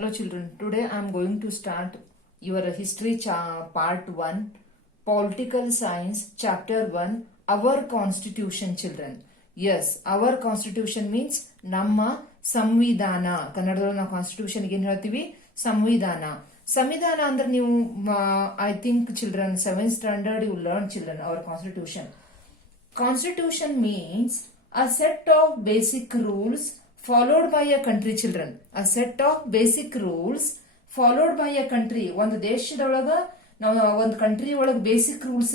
Hello children, today I am going to start your history part 1, political science chapter 1, our constitution children. Yes, our constitution means ನಮ್ಮ ಸಂವಿಧಾನ. ಕನ್ನಡದಲ್ಲಿ ನಾವು constitution ಏನು ಹೇಳ್ತೀವಿ? ಸಂವಿಧಾನ. ಸಂವಿಧಾನ ಅಂದ್ರೆ ನೀವು I think children 7th standard you learn children our constitution. Constitution means a set of basic rules followed by a country children. A set of basic rules followed by a country. ಒಂದು ದೇಶದೊಳಗ ನಾವು ಒಂದು country ಒಳಗೆ basic rules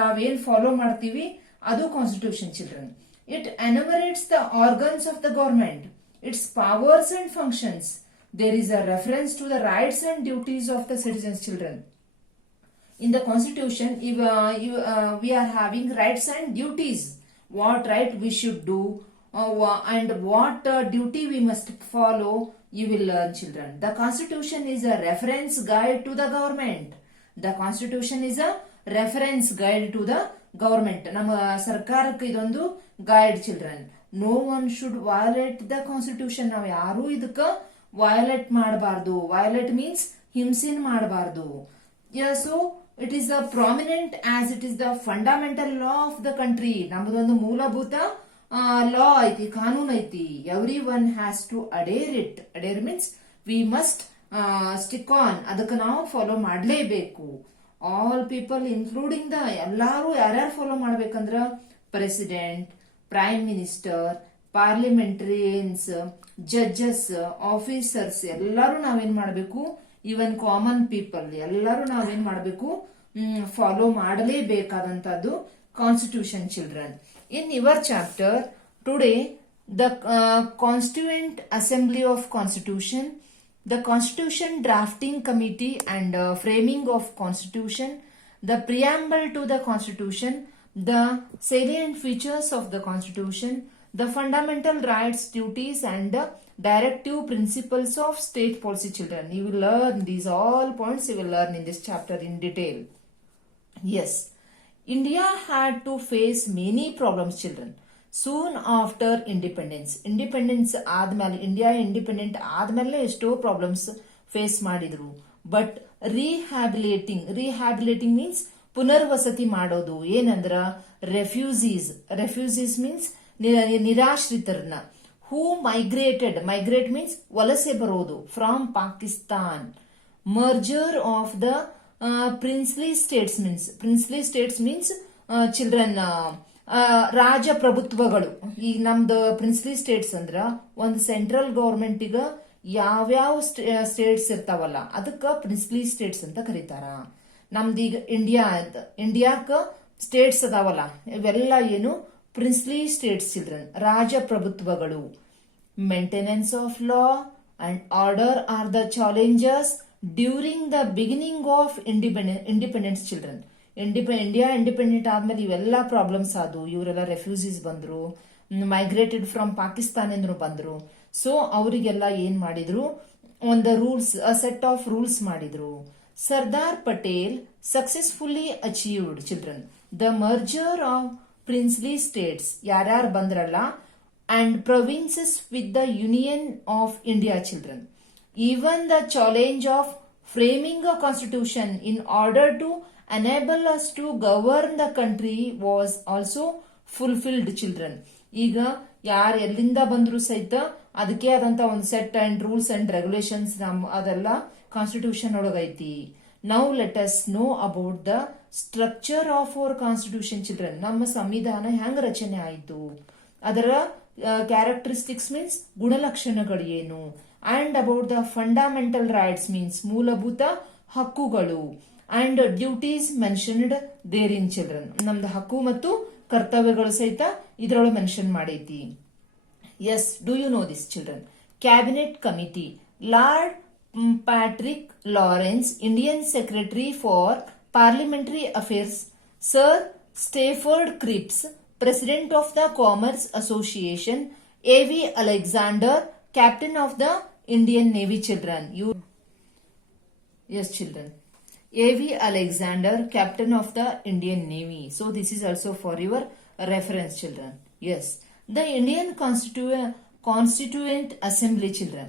ನಾವೇನ್ follow ಮಾಡ್ತೀವಿ ಅದು constitution children. It enumerates the organs of the government, its powers and functions. There is a reference to the rights and duties of the citizens children. In the constitution we are having rights and duties, what right we should do and what duty we must follow. You will learn children. The constitution is a reference guide to the government. The constitution is a reference guide to the government. ನಮ್ಮ ಸರ್ಕಾರಕ್ಕೆ ಇದೊಂದು guide children. No one should violate the constitution. ನಾವು ಯಾರು ಇದಕ್ಕ violate ಮಾಡಬಾರ್ದು. Violate means ಹಿಂಸೆನ್ ಮಾಡಬಾರ್ದು. So it is a prominent as it is the fundamental law of the country. ನಮ್ಮದೊಂದು ಮೂಲಭೂತ ಲಾ ಐತಿ, ಕಾನೂನು ಐತಿ. Every one has to adhere it. Adhere means we must stick on. ಅದಕ್ಕೆ ನಾವು ಫಾಲೋ ಮಾಡಲೇಬೇಕು. ಆಲ್ ಪೀಪಲ್ ಇನ್ಕ್ಲೂಡಿಂಗ್ ದ ಎಲ್ಲಾರು ಯಾರ್ಯಾರು ಫಾಲೋ ಮಾಡ್ಬೇಕಂದ್ರ president, prime minister, parliamentarians, judges, officers ಎಲ್ಲರೂ ನಾವೇನ್ ಮಾಡಬೇಕು, ಈವನ್ ಕಾಮನ್ ಪೀಪಲ್ ಎಲ್ಲರೂ ನಾವೇನ್ ಮಾಡಬೇಕು, ಫಾಲೋ ಮಾಡಲೇಬೇಕಾದಂತದ್ದು constitution children. In your chapter today the constituent assembly of constitution, the constitution drafting committee and framing of constitution, the preamble to the constitution, the salient features of the constitution, the fundamental rights, duties and directive principles of state policy children. You will learn these all points, you will learn in this chapter in detail. Yes, India had to face many problems children soon after independence. Independence ಆದ್ಮೇಲೆ, India independent ಆದ್ಮೇಲೆ ಎಷ್ಟೋ problems face ಮಾಡಿದ್ರು. But rehabilitating means ಪುನರ್ವಸತಿ ಮಾಡೋದು. ಏನಂದ್ರ refugees means ನಿರಾಶ್ರಿತರನ್ನ. Who migrate means ವಲಸೆ ಬರೋದು from Pakistan. Merger of the princely states means children ರಾಜಪ್ರಭುತ್ವಗಳು. ಈಗ ನಮ್ದು ಪ್ರಿನ್ಸ್ಲಿ ಸ್ಟೇಟ್ಸ್ ಅಂದ್ರ ಒಂದು ಸೆಂಟ್ರಲ್ ಗವರ್ಮೆಂಟ್ ಈಗ ಯಾವ್ಯಾವ ಸ್ಟೇಟ್ಸ್ ಇರ್ತಾವಲ್ಲ ಅದಕ್ಕ ಪ್ರಿನ್ಸ್ಲಿ ಸ್ಟೇಟ್ಸ್ ಅಂತ ಕರೀತಾರ. ನಮ್ದೀಗ ಇಂಡಿಯಾಕ ಸ್ಟೇಟ್ಸ್ ಅದಾವಲ್ಲ ಇವೆಲ್ಲ ಏನು ಪ್ರಿನ್ಸ್ಲಿ ಸ್ಟೇಟ್ಸ್ ಚಿಲ್ಡ್ರನ್, ರಾಜಪ್ರಭುತ್ವಗಳು. Maintenance of law and order are the challenges during the beginning of independence children. India independent ಆದ್ಮೇಲೆ ಇವೆಲ್ಲ ಪ್ರಾಬ್ಲಮ್ಸ್ ಆದವು. ಇವರೆಲ್ಲ ರೆಫ್ಯೂಸೀಸ್ ಬಂದ್ರು, ಮೈಗ್ರೇಟೆಡ್ ಫ್ರಮ್ ಪಾಕಿಸ್ತಾನ ಅಂದ್ರು ಬಂದ್ರು. ಸೊ ಅವರಿಗೆಲ್ಲ ಏನ್ ಮಾಡಿದ್ರು, ಒಂದು ರೂಲ್ಸ್, ಸೆಟ್ ಆಫ್ ರೂಲ್ಸ್ ಮಾಡಿದ್ರು. Sardar Patel successfully achieved children the merger of princely states, ಯಾರ್ಯಾರು ಬಂದ್ರಲ್ಲ, and provinces with the Union of India children. Even the challenge of framing a constitution in order to enable us to govern the country was also fulfilled children. ಈಗ ಯಾರು ಎಲ್ಲಿಂದ ಬಂದ್ರು ಸಹಿತ ಅದಕ್ಕೆ ಆದಂತ ಒಂದು set and rules and regulations ಅದೆಲ್ಲ constitution ಒಳಗೈತಿ. Now let us know about the structure of our constitution children. ನಮ್ಮ ಸಂವಿಧಾನ ಹೆಂಗ ರಚನೆ ಆಯಿತು, ಅದರ ಕ್ಯಾರೆಕ್ಟರಿಸ್ಟಿಕ್ಸ್ ಮೀನ್ಸ್ ಗುಣಲಕ್ಷಣಗಳು ಏನು, and about the fundamental rights means ಮೂಲಭೂತ ಹಕ್ಕುಗಳು, and duties mentioned there in children. ನಮ್ದು ಹಕ್ಕು ಮತ್ತು ಕರ್ತವ್ಯಗಳು ಸಹಿತ ಇದ್ರೊಳಗೆ ಮೆನ್ಷನ್ ಮಾಡೈತಿ. Yes, do you know this children? Cabinet committee, lord Patrick Lawrence, Indian Secretary for Parliamentary Affairs, Sir Stafford Cripps, President of the Commerce Association, A.V. Alexander, Captain of the Indian Navy children. Yes children. A.V. Alexander, Captain of the Indian Navy. So this is also for your reference children. Yes. The Indian Constituent Assembly children.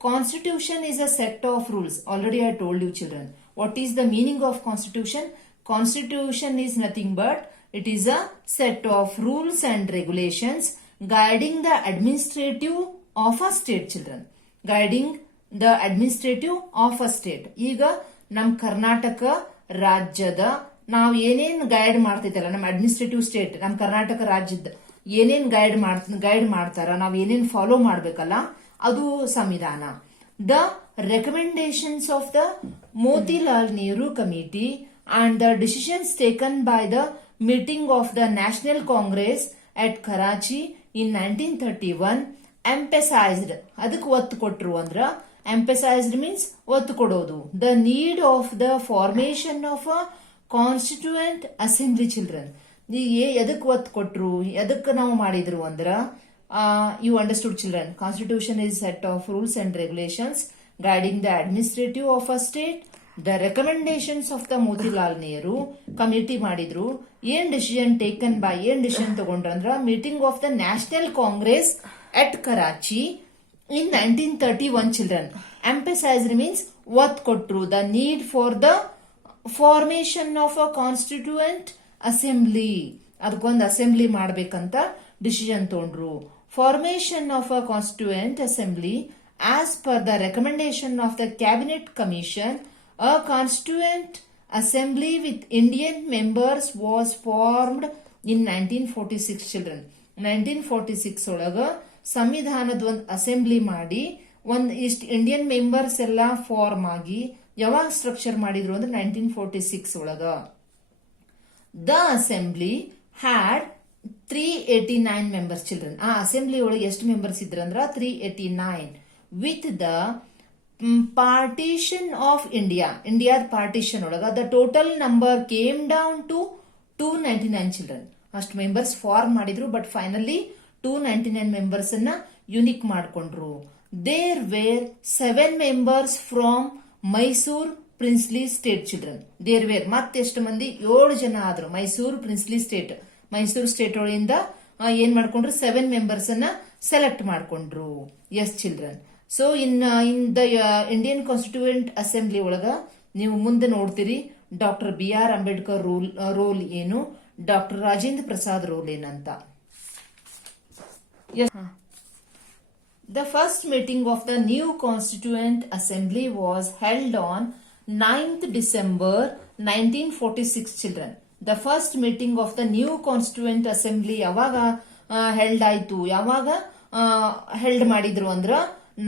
Constitution is a set of rules. Already I told you children. What is the meaning of constitution? Constitution is nothing but it is a set of rules and regulations guiding the administrative of a state children. Guiding the administrative of a state. ಈಗ ನಮ್ ಕರ್ನಾಟಕ ರಾಜ್ಯದ ನಾವು ಏನೇನ್ guide ಮಾಡ್ತೈತಲ್ಲ ನಮ್ಮ administrative state ನಮ್ಮ ಕರ್ನಾಟಕ ರಾಜ್ಯದ ಏನೇನ್ guide ಮಾಡ್ತಾರ ನಾವ್ ಏನೇನ್ ಫಾಲೋ ಮಾಡ್ಬೇಕಲ್ಲ ಅದು ಸಂವಿಧಾನ. The recommendations of the Motilal Nehru committee and the decisions taken by the meeting of the national Congress at Karachi ಇನ್ 1931 ಎಂಪಸೈಸ್ಡ್ ಅದಕ್ಕೆ ಒತ್ತು ಕೊಟ್ರು ಅಂದ್ರ ಎಂಪಸೈಸ್ಡ್ ಮೀನ್ಸ್ ಒತ್ತು ಕೊಡೋದು the need of the formation of a constituent assembly children. ಎದಕ್ ಒತ್ತು ಕೊಟ್ರು ಎದಕ್ ನಾವು ಮಾಡಿದ್ರು ಅಂದ್ರ you understood children. Constitution is set of rules and regulations guiding the administrative of a state. The recommendations of the Motilal Nehru committee ಮಾಡಿದ್ರು ಏನ್ decision taken by ಏನ್ ಡಿಸಿಷನ್ ತಗೊಂಡ್ರಂದ್ರ meeting of the national Congress at Karachi in 1931 children. Emphasized means what ಕೊಟ್ರು the need for the formation of a constituent assembly. ಅದಕ್ಕೊಂದು assembly ಮಾಡ್ಬೇಕಂತ decision ತಗೊಂಡ್ರು. Formation of a constituent assembly as per the recommendation of the cabinet commission. A constituent assembly with Indian members was formed in 1946 children. 1946 ಒಳಗ ಸಂವಿಧಾನದ ಒಂದು assembly ಮಾಡಿ ಒಂದ್ ಇಷ್ಟ Indian members ಎಲ್ಲ ಫಾರ್ಮ್ ಆಗಿ ಯಾವಾಗ ಸ್ಟ್ರಕ್ಚರ್ ಮಾಡಿದ್ರು ಅಂದ್ರೆ 1946 ಒಳಗ. The assembly had 389 members children. ಆ ಅಸೆಂಬ್ಲಿ ಒಳಗೆ ಎಷ್ಟು ಮೆಂಬರ್ಸ್ ಇದ್ರಂದ್ರ 389 ವಿತ್ ದ ಪಾರ್ಟಿಷನ್ ಆಫ್ ಇಂಡಿಯಾದ ಪಾರ್ಟಿಷನ್ ಒಳಗ the total number came down to 299 children. ಅಷ್ಟು ಮೆಂಬರ್ಸ್ ಫಾರ್ಮ್ ಮಾಡಿದ್ರು ಬಟ್ ಫೈನಲಿ 299 ಮೆಂಬರ್ಸ್ ಅನ್ನ ಯುನಿಕ್ ಮಾಡ್ಕೊಂಡ್ರು. There were 7 members from Mysore princely state children. There were ಮತ್ತೆಷ್ಟು ಮಂದಿ 7 ಜನ ಆದ್ರು Mysore princely state. Mysore state ಒಳಗಿಂದ ಏನ್ ಮಾಡ್ಕೊಂಡ್ರು 7 ಮೆಂಬರ್ಸ್ ಅನ್ನ ಸೆಲೆಕ್ಟ್ ಮಾಡ್ಕೊಂಡ್ರು. Yes children. So in the Indian constituent assembly ಒಳಗ ನೀವು ಮುಂದೆ ನೋಡ್ತೀರಿ ಡಾಕ್ಟರ್ BR ಅಂಬೇಡ್ಕರ್ ರೋಲ್ ಏನು, ಡಾಕ್ಟರ್ ರಾಜೇಂದ್ರ ಪ್ರಸಾದ್ ರೋಲ್ ಏನಂತ. The first meeting of the new Constituent Assembly was held on 9th December 1946 children. The first meeting of the new Constituent Assembly ಯಾವಾಗ held ಆಯ್ತು, ಯಾವಾಗ held ಮಾಡಿದ್ರು ಅಂದ್ರ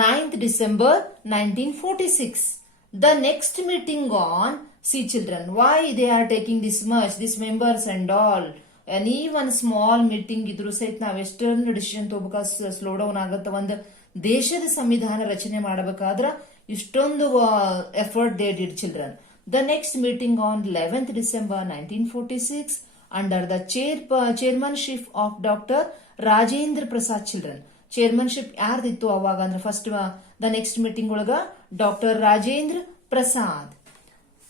9th December 1946. The next meeting on, see children, why they are taking this much, these members and all. Any one small meeting ಇದ್ರು ಸಹಿತ ನಾವ್ ಎಷ್ಟೊಂದು decision ತಗೋಬೇಕಾದ್ರೆ ಸ್ಲೋ ಡೌನ್ ಆಗತ್ತ. ಒಂದು ದೇಶದ ಸಂವಿಧಾನ ರಚನೆ ಮಾಡಬೇಕಾದ್ರ ಇಷ್ಟೊಂದು effort they did children. The next meeting on 11th December 1946 under the chairmanship of Dr. Rajendra Prasad children. Chairmanship ಯಾರ್ದಿತ್ತು ಅವಾಗ ಅಂದ್ರೆ ಫಸ್ಟ್ ದ ನೆಕ್ಸ್ಟ್ ಮೀಟಿಂಗ್ ಒಳಗ doctor Rajendra Prasad.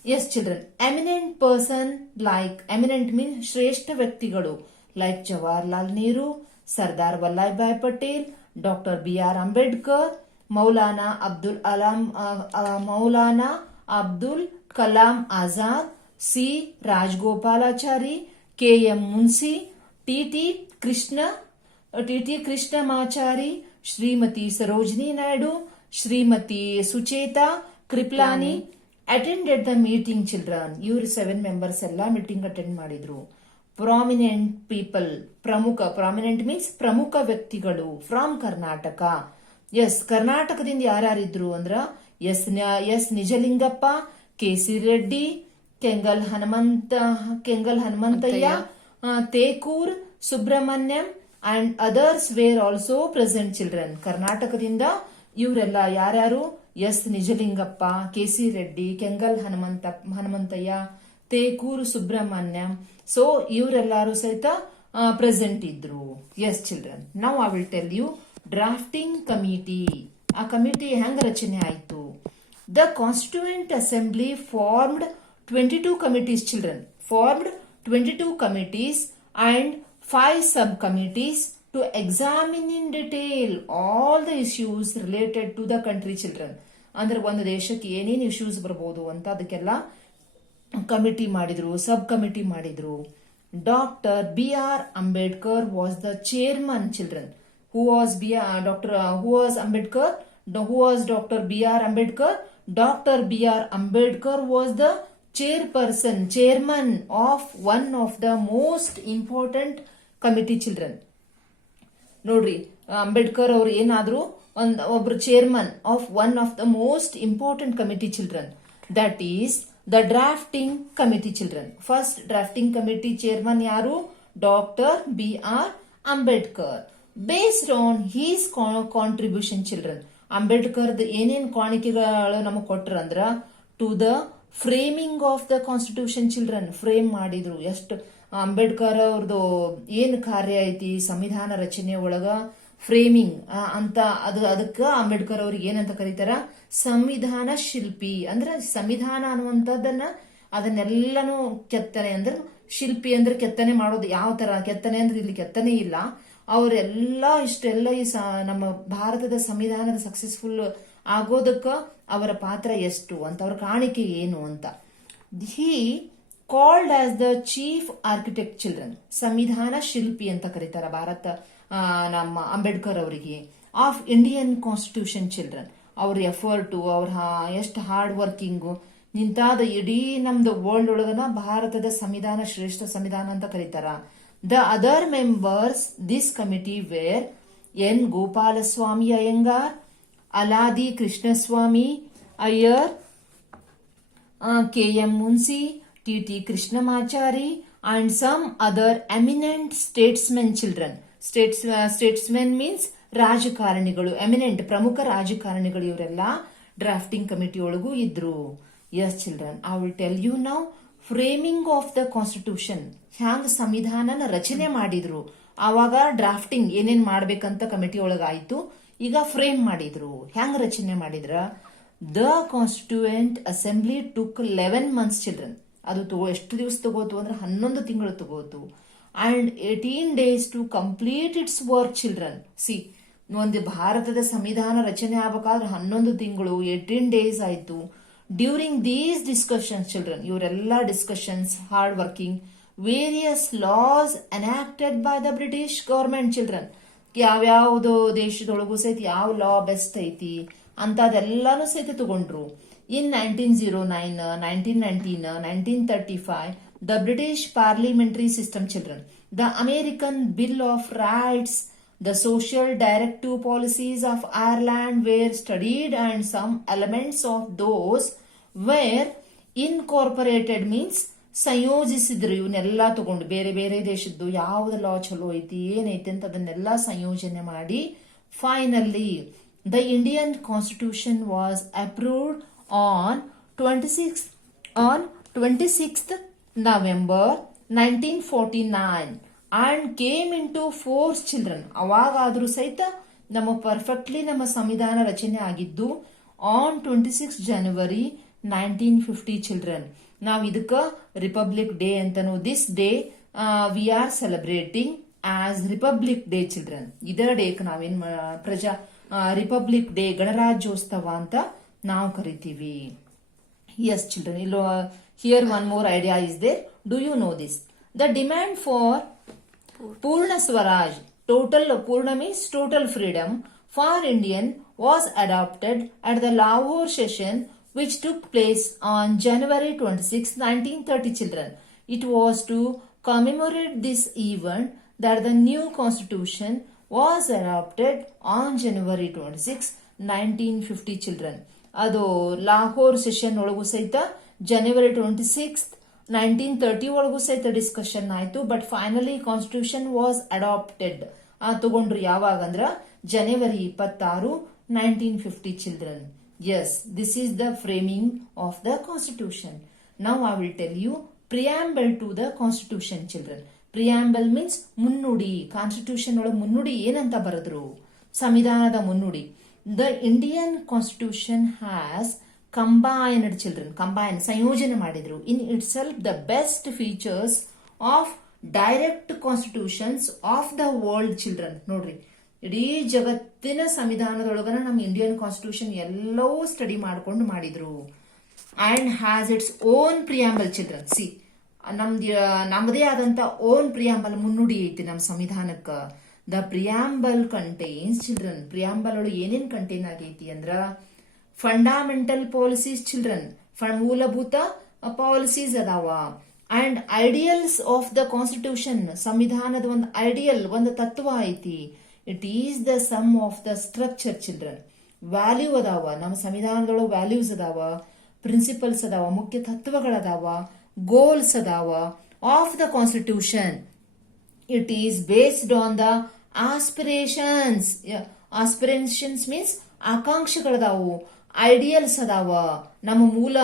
Yes children. Eminent person like, eminent mean ಶ್ರೇಷ್ಠ ವ್ಯಕ್ತಿಗಳು like Jawaharlal Nehru, Sardar Vallabh Bhai Patel, doctor BR Ambedkar, Maulana Abdul Kalam Azad, C Rajagopalachari, KM Munshi, TT Krishnamachari, Shrimati Sarojini Naidu, Shrimati Sucheta Kripalani attended the meeting children. ಇವ್ರು 7 members ಎಲ್ಲ meeting attend ಮಾಡಿದ್ರು. Prominent people, prominent means ಪ್ರಮುಖ ವ್ಯಕ್ತಿಗಳು ಫ್ರಾಮ್ ಕರ್ನಾಟಕ. ಎಸ್, ಕರ್ನಾಟಕದಿಂದ ಯಾರ್ಯಾರಿದ್ರು ಅಂದ್ರ S Nijalingappa, KC Reddy, Kengal Hanumanthaiah, Tekur Subrahmanyam and others were also present children. ಕರ್ನಾಟಕದಿಂದ ಇವರೆಲ್ಲ ಯಾರ್ಯಾರು? S Nijalingappa, KC Reddy, Kengal Hanumanthaiah, Tekur Subrahmanyam. So ಇವರೆಲ್ಲರೂ ಸಹಿತ ಪ್ರೆಸೆಂಟ್ ಇದ್ರು. Yes children. Now I will tell you drafting committee. ಆ ಕಮಿಟಿ ಹೆಂಗ ರಚನೆ ಆಯ್ತು? The constituent assembly formed 22 committees children, formed 22 committees and 5 subcommittees to examine in detail all the issues related to the country children. ಅಂದ್ರೆ ಒಂದು ದೇಶಕ್ಕೆ ಏನೇನು issues ಬರ್ಬೋದು ಅಂತ ಅದಕ್ಕೆಲ್ಲ ಕಮಿಟಿ ಮಾಡಿದ್ರು, ಸಬ್ ಕಮಿಟಿ ಮಾಡಿದ್ರು. Doctor B R Ambedkar was the chairman children. Who was Ambedkar? Who was Dr. B.R. Ambedkar? Dr. B.R. Ambedkar was the chairman of one of the most important committee children. ನೋಡ್ರಿ, ಅಂಬೇಡ್ಕರ್ ಅವರು ಏನಾದ್ರು ಒಬ್ರು chairman of one of the most important committee children, that is the drafting committee children. First drafting committee chairman ಯಾರು? Doctor B R Ambedkar. Based on his contribution children, Ambedkar ಏನೇನ್ ಕಾಣಿಕೆಗಳು ನಮಗ್ ಕೊಟ್ರಂದ್ರ to the framing of the constitution children. Frame ಮಾಡಿದ್ರು. ಎಷ್ಟು ಅಂಬೇಡ್ಕರ್ ಅವ್ರದ್ದು ಏನ್ ಕಾರ್ಯ ಐತಿ ಸಂವಿಧಾನ ರಚನೆ ಒಳಗ ಫ್ರೇಮಿಂಗ್ ಅಂತ, ಅದಕ್ಕ ಅಂಬೇಡ್ಕರ್ ಅವ್ರಿಗೆ ಏನಂತ ಕರೀತಾರ? ಸಂವಿಧಾನ ಶಿಲ್ಪಿ. ಅಂದ್ರೆ ಸಂವಿಧಾನ ಅನ್ನುವಂಥದ್ದನ್ನ ಅದನ್ನೆಲ್ಲಾನು ಕೆತ್ತನೆ, ಅಂದ್ರೆ ಶಿಲ್ಪಿ ಅಂದ್ರೆ ಕೆತ್ತನೆ ಮಾಡೋದು. ಯಾವ ತರ ಕೆತ್ತನೆ ಅಂದ್ರೆ ಇಲ್ಲಿ ಕೆತ್ತನೆ ಇಲ್ಲ, ಅವರೆಲ್ಲ ಇಷ್ಟೆಲ್ಲ ನಮ್ಮ ಭಾರತದ ಸಂವಿಧಾನದ ಸಕ್ಸಸ್ಫುಲ್ ಆಗೋದಕ್ಕ ಅವರ ಪಾತ್ರ ಎಷ್ಟು ಅಂತ, ಅವರ ಕಾಣಿಕೆ ಏನು ಅಂತ. He called as the chief architect children. ಸಂವಿಧಾನ ಶಿಲ್ಪಿ ಅಂತ ಕರೀತಾರ ನಮ್ಮ ಅಂಬೇಡ್ಕರ್ ಅವರಿಗೆ. Of Indian constitution children. ಅವ್ರ ಎಫರ್ಟು, ಅವ್ರ ಎಷ್ಟು ಹಾರ್ಡ್ ವರ್ಕಿಂಗು ನಿಂತಾದ ಇಡೀ ನಮ್ದು ವರ್ಲ್ಡ್ ಒಳಗನ ಭಾರತದ ಸಂವಿಧಾನ ಶ್ರೇಷ್ಠ ಸಂವಿಧಾನ ಅಂತ ಕರೀತಾರ. The other members this committee were N. Gopalaswamy Iyengar, Aladi Krishnaswamy Iyer, K.M. Munshi, T.T. Krishnamachari, and some other eminent statesmen children. Statesmen means ರಾಜಕಾರಣಿಗಳು, ಎಮಿನೆಂಟ್ ಪ್ರಮುಖ ರಾಜಕಾರಣಿಗಳು. ಇವರೆಲ್ಲ ಡ್ರಾಫ್ಟಿಂಗ್ ಕಮಿಟಿ ಒಳಗೂ ಇದ್ರು. Yes children, I will tell you now framing of the constitution. ಹ್ಯಾಂಗ ಸಂವಿಧಾನನ ರಚನೆ ಮಾಡಿದ್ರು. ಆವಾಗ ಡ್ರಾಫ್ಟಿಂಗ್ ಏನೇನ್ ಮಾಡ್ಬೇಕಂತ ಕಮಿಟಿ ಒಳಗಾಯ್ತು. ಈಗ ಫ್ರೇಮ್ ಮಾಡಿದ್ರು. ಹ್ಯಾಂಗ ರಚನೆ ಮಾಡಿದ್ರ? The constituent assembly took 11 months children. ಅದು ಎಷ್ಟು ದಿವಸ ತಗೋತು ಅಂದ್ರೆ 11 ತಿಂಗಳು ತಗೋತು. And 18 days to complete its work children. See, ಒಂದು ಭಾರತದ ಸಂವಿಧಾನ ರಚನೆ ಆಗ್ಬೇಕಾದ್ರೆ 11 ತಿಂಗಳು 18 days ಆಯ್ತು. During these discussions, children, ಇವರೆಲ್ಲ discussions, hard working, various loss enacted by the British government children. ಯಾವ್ಯಾವ್ದು ದೇಶದೊಳಗೂ ಸಹಿತ ಯಾವ ಲಾ ಬೆಸ್ಟ್ ಐತಿ ಅಂತ ಅದೆಲ್ಲಾನು ಸಹಿತ ತಗೊಂಡ್ರು. ಇನ್ 1909, 1919, 1935, the British parliamentary system, children, the American Bill of Rights, the social directive policies of Ireland were studied and some elements of those were incorporated, means ಸಂಯೋಜಿಸಿದ್ರು. ಇವನ್ನೆಲ್ಲ ತಗೊಂಡು ಬೇರೆ ಬೇರೆ ದೇಶದ್ದು ಯಾವ್ದು ಲಾ ಚಲೋ ಐತಿ ಏನೈತಿ ಅಂತ ಅದನ್ನೆಲ್ಲ ಸಂಯೋಜನೆ ಮಾಡಿ finally the Indian constitution was approved on 26th November 1949 and came into force children. ಅವಾಗಾದ್ರೂ ಸಹಿತ ನಮ್ಮ ಪರ್ಫೆಕ್ಟ್ಲಿ ನಮ್ಮ ಸಂವಿಧಾನ ರಚನೆ ಆಗಿದ್ದು ಆನ್ 26 January 1950 ಚಿಲ್ಡ್ರನ್. ನಾವು ಇದಕ್ಕ ರಿಪಬ್ಲಿಕ್ ಡೇ ಅಂತನೂ this day we are celebrating as republic day children. ಇದೇ ಡೇಕ್ ನಾವೇನ್ ರಿಪಬ್ಲಿಕ್ ಡೇ ಗಣರಾಜ್ಯೋತ್ಸವ ಅಂತ ನಾವು ಕರಿತೀವಿ. ಎಸ್ ಚಿಲ್ಡ್ರನ್, ಇಲ್ಲೋ here one more idea is there. Do you know this? The demand for Purna Swaraj, Purna means total freedom for Indian, was adopted at the Lahore session which took place on January 26, 1930 children. It was to commemorate this event that the new constitution was adopted on January 26, 1950 children. ಅದು Lahore session ಒಳಗೂ ಸಹಿತ January 26, 1930 ಒಳಗೂ ಸಹಿತ discussion ಆಯ್ತು. But finally constitution was adopted ತಗೊಂಡ್ರು. ಯಾವಾಗ ಅಂದ್ರ January 26, 1950 children. Yes, this is the framing of the constitution. Now I will tell you preamble to the constitution children. Preamble means ಮುನ್ನುಡಿ. ಕಾನ್ಸ್ಟಿಟ್ಯೂಷನ್ ಒಳಗೆ ಮುನ್ನುಡಿ ಏನಂತ ಬರೆದ್ರು? ಸಂವಿಧಾನದ ಮುನ್ನುಡಿ. The Indian constitution has combined children, ಸಂಯೋಜನೆ ಮಾಡಿದ್ರು. In itself the best features of direct constitutions of the world children. ನೋಡ್ರಿ, ಇಡೀ ಜಗತ್ತಿನ ಸಂವಿಧಾನದೊಳಗನ ನಮ್ಮ ಇಂಡಿಯನ್ ಕಾನ್ಸ್ಟಿಟ್ಯೂಷನ್ ಎಲ್ಲವೂ ಸ್ಟಡಿ ಮಾಡ್ಕೊಂಡು ಮಾಡಿದ್ರು. And has its own preamble children. See, ನಮ್ಮದೇ ಆದಂತ ಓನ್ ಪ್ರಿಯಾಂಬಲ್, ಮುನ್ನುಡಿ ಐತಿ ನಮ್ಮ ಸಂವಿಧಾನಕ್ಕ. The preamble contains children. Preamble ಒಳಗೆ ಏನೇನ್ ಕಂಟೈನ್ ಆಗೈತಿ ಅಂದ್ರ ಫಂಡಮೆಂಟಲ್ ಪಾಲಿಸೀಸ್ ಚಿಲ್ಡ್ರನ್, ಮೂಲಭೂತ ಪಾಲಿಸೀಸ್ ಅದಾವ. And ideals of the constitution, ಸಂವಿಧಾನದ ಒಂದು ಐಡಿಯಲ್, ಒಂದು ತತ್ವ ಐತಿ. It is the sum of the structure children. Value ಅದಾವ, ನಮ್ಮ ಸಂವಿಧಾನದೊಳಗೆ ವ್ಯಾಲ್ಯೂಸ್ ಅದಾವ, ಪ್ರಿನ್ಸಿಪಲ್ಸ್ ಅದಾವ, ಮುಖ್ಯ ತತ್ವಗಳದಾವ, ಗೋಲ್ಸ್ ಅದಾವ of the constitution. It is based on the aspirations. Aspirations means ಆಕಾಂಕ್ಷೆಗಳದಾವು, ಐಡಿಯಲ್ಸ್ ಅದಾವ, ನಮ್ಮ ಮೂಲ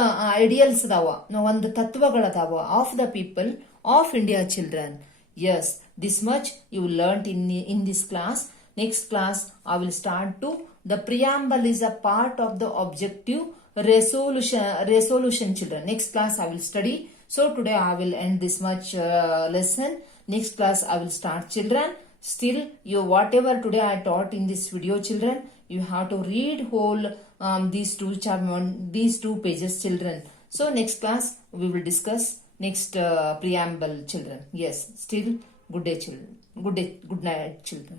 ಐಡಿಯಲ್ಸ್ ಅದಾವ, ಒಂದು ತತ್ವಗಳದಾವ of the people of India children. Yes, this much you learnt in this class. Next class I will start to the preamble is a part of the objective resolution children. Next class I will study. So today I will end this much lesson. Next class I will start children. Still you whatever today I taught in this video children, you have to read whole these two pages children. So next class we will discuss next preamble children. Yes, still good day children. Good day, good night children.